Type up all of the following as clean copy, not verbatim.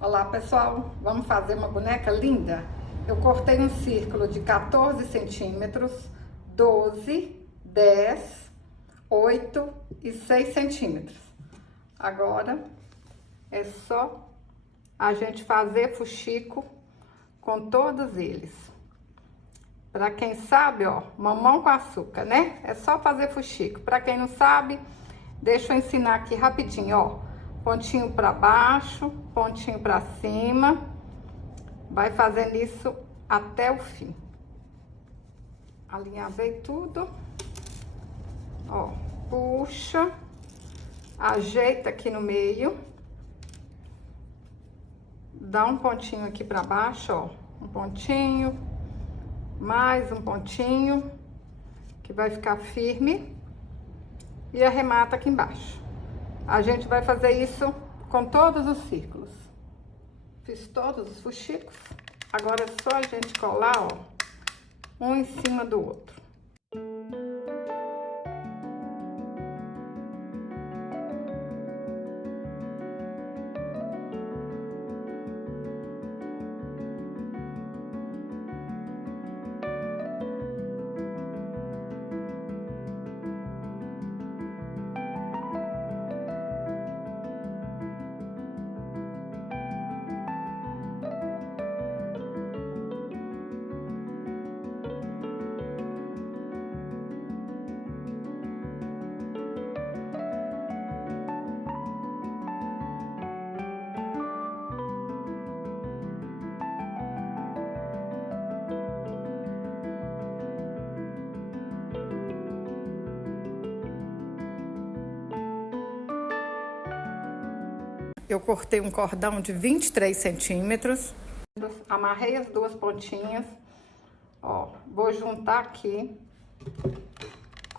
Olá pessoal, vamos fazer uma boneca linda? Eu cortei um círculo de 14 centímetros, 12, 10, 8 e 6 centímetros. Agora é só a gente fazer fuxico com todos eles. Para quem sabe, ó, mamão com açúcar, né? É só fazer fuxico. Para quem não sabe, deixa eu ensinar aqui rapidinho, ó. Pontinho para baixo, pontinho para cima. Vai fazendo isso até o fim. Alinhavei tudo. Ó, puxa. Ajeita aqui no meio. Dá um pontinho aqui para baixo, ó. Um pontinho. Mais um pontinho. Que vai ficar firme. E arremata aqui embaixo. A gente vai fazer isso com todos os círculos. Fiz todos os fuxicos. Agora é só a gente colar, ó, um em cima do outro. Eu cortei um cordão de 23 centímetros. Amarrei as duas pontinhas. Ó, vou juntar aqui.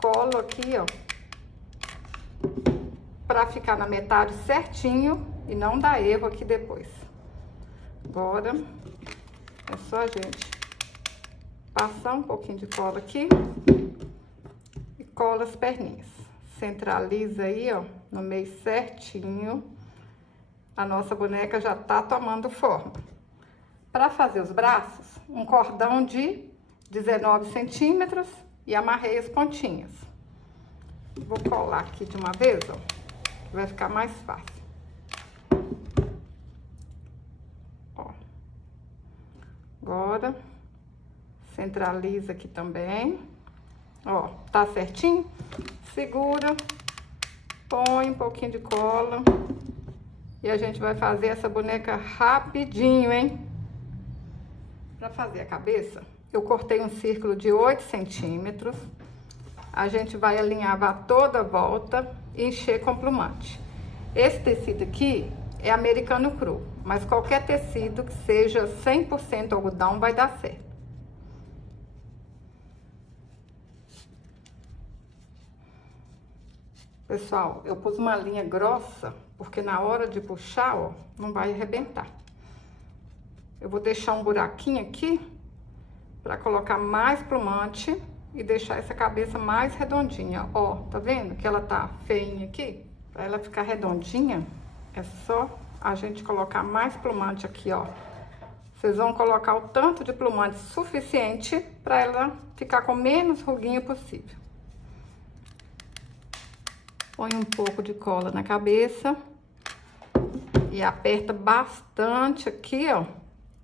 Colo aqui, ó. Pra ficar na metade certinho e não dar erro aqui depois. Agora, é só a gente passar um pouquinho de cola aqui. E cola as perninhas. Centraliza aí, ó, no meio certinho. A nossa boneca já tá tomando forma. Para fazer os braços, um cordão de 19 centímetros e amarrei as pontinhas. Vou colar aqui de uma vez, ó, que vai ficar mais fácil. Ó. Agora, centraliza aqui também. Ó, tá certinho? Segura, põe um pouquinho de cola. E a gente vai fazer essa boneca rapidinho, hein? Para fazer a cabeça, eu cortei um círculo de 8 centímetros. A gente vai alinhavar toda a volta e encher com plumante. Esse tecido aqui é americano cru, mas qualquer tecido que seja 100% algodão vai dar certo. Pessoal, eu pus uma linha grossa, porque na hora de puxar, ó, não vai arrebentar. Eu vou deixar um buraquinho aqui, pra colocar mais plumante e deixar essa cabeça mais redondinha. Ó, tá vendo que ela tá feinha aqui? Pra ela ficar redondinha, é só a gente colocar mais plumante aqui, ó. Vocês vão colocar o tanto de plumante suficiente pra ela ficar com menos ruguinha possível. Põe um pouco de cola na cabeça e aperta bastante aqui, ó,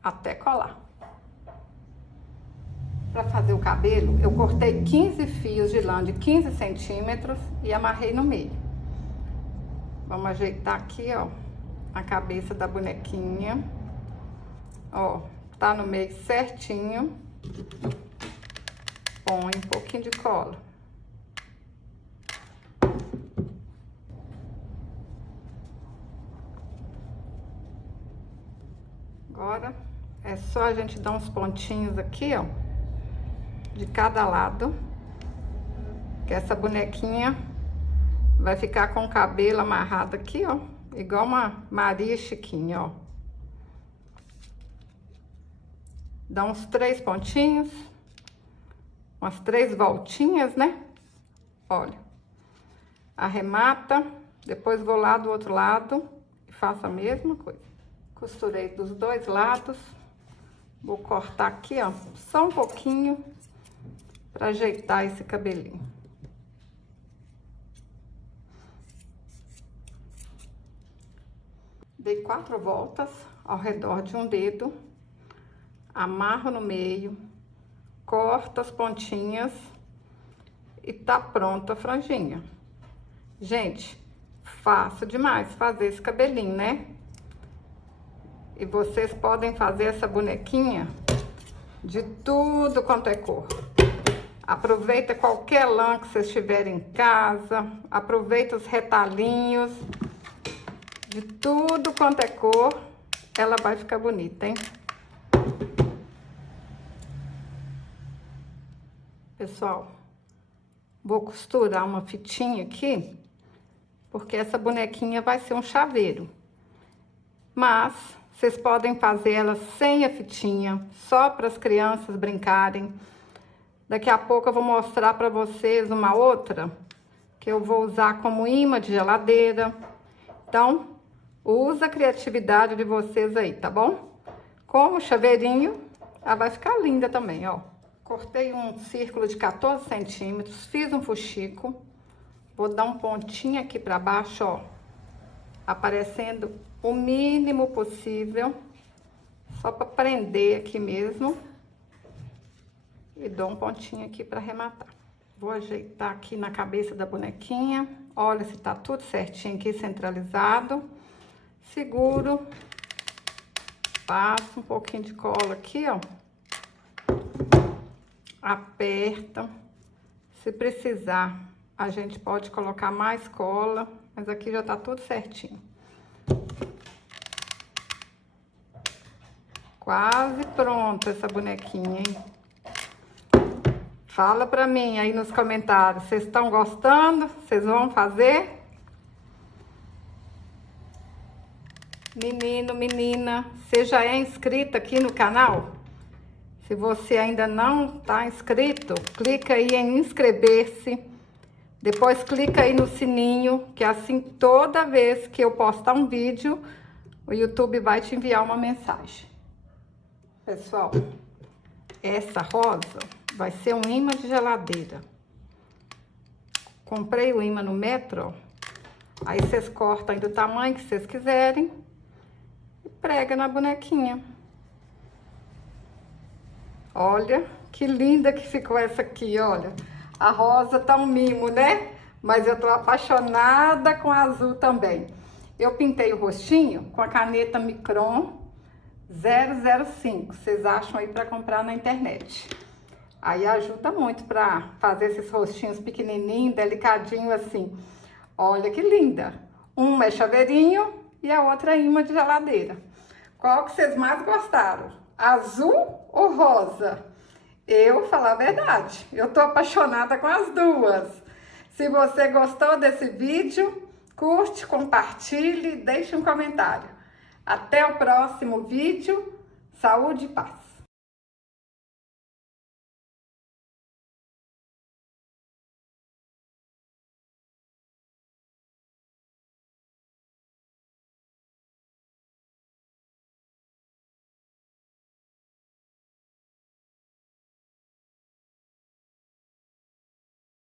até colar. Para fazer o cabelo, eu cortei 15 fios de lã de 15 centímetros e amarrei no meio. Vamos ajeitar aqui, ó, a cabeça da bonequinha. Ó, tá no meio certinho. Põe um pouquinho de cola. Agora, é só a gente dar uns pontinhos aqui, ó, de cada lado, que essa bonequinha vai ficar com o cabelo amarrado aqui, ó, igual uma Maria Chiquinha, ó. Dá uns 3 pontinhos, umas 3 voltinhas, né? Olha, arremata, depois vou lá do outro lado e faço a mesma coisa. Costurei dos dois lados. Vou cortar aqui, ó, só um pouquinho para ajeitar esse cabelinho. Dei 4 voltas ao redor de um dedo, amarro no meio, corto as pontinhas e tá pronta a franjinha. Gente, fácil demais fazer esse cabelinho, né? E vocês podem fazer essa bonequinha de tudo quanto é cor. Aproveita qualquer lã que vocês tiverem em casa, aproveita os retalhinhos, de tudo quanto é cor, ela vai ficar bonita, hein? Pessoal, vou costurar uma fitinha aqui, porque essa bonequinha vai ser um chaveiro. Mas vocês podem fazer ela sem a fitinha, só para as crianças brincarem. Daqui a pouco eu vou mostrar para vocês uma outra que eu vou usar como imã de geladeira. Então, usa a criatividade de vocês aí, tá bom? Como chaveirinho, ela vai ficar linda também, ó. Cortei um círculo de 14 centímetros, fiz um fuxico. Vou dar um pontinho aqui pra baixo, ó, aparecendo o mínimo possível, só pra prender aqui mesmo. E dou um pontinho aqui pra arrematar. Vou ajeitar aqui na cabeça da bonequinha. Olha se tá tudo certinho aqui, centralizado. Seguro. Passo um pouquinho de cola aqui, ó. Aperta. Se precisar, a gente pode colocar mais cola, mas aqui já tá tudo certinho. Quase pronta essa bonequinha, hein? Fala pra mim aí nos comentários, vocês estão gostando? Vocês vão fazer? Menino, menina, você já é inscrito aqui no canal? Se você ainda não tá inscrito, clica aí em inscrever-se. Depois clica aí no sininho, que assim toda vez que eu postar um vídeo, o YouTube vai te enviar uma mensagem. Pessoal, essa rosa vai ser um imã de geladeira. Comprei o imã no Metro, ó. Aí vocês cortam aí do tamanho que vocês quiserem e prega na bonequinha. Olha que linda que ficou essa aqui, olha. A rosa tá um mimo, né? Mas eu tô apaixonada com a azul também. Eu pintei o rostinho com a caneta Micron 005. Vocês acham aí pra comprar na internet. Aí ajuda muito pra fazer esses rostinhos pequenininhos, delicadinho assim. Olha que linda. Uma é chaveirinho e a outra é imã de geladeira. Qual que vocês mais gostaram? Azul ou rosa? Eu, falar a verdade, eu tô apaixonada com as duas. Se você gostou desse vídeo, curte, compartilhe, deixe um comentário. Até o próximo vídeo. Saúde e paz.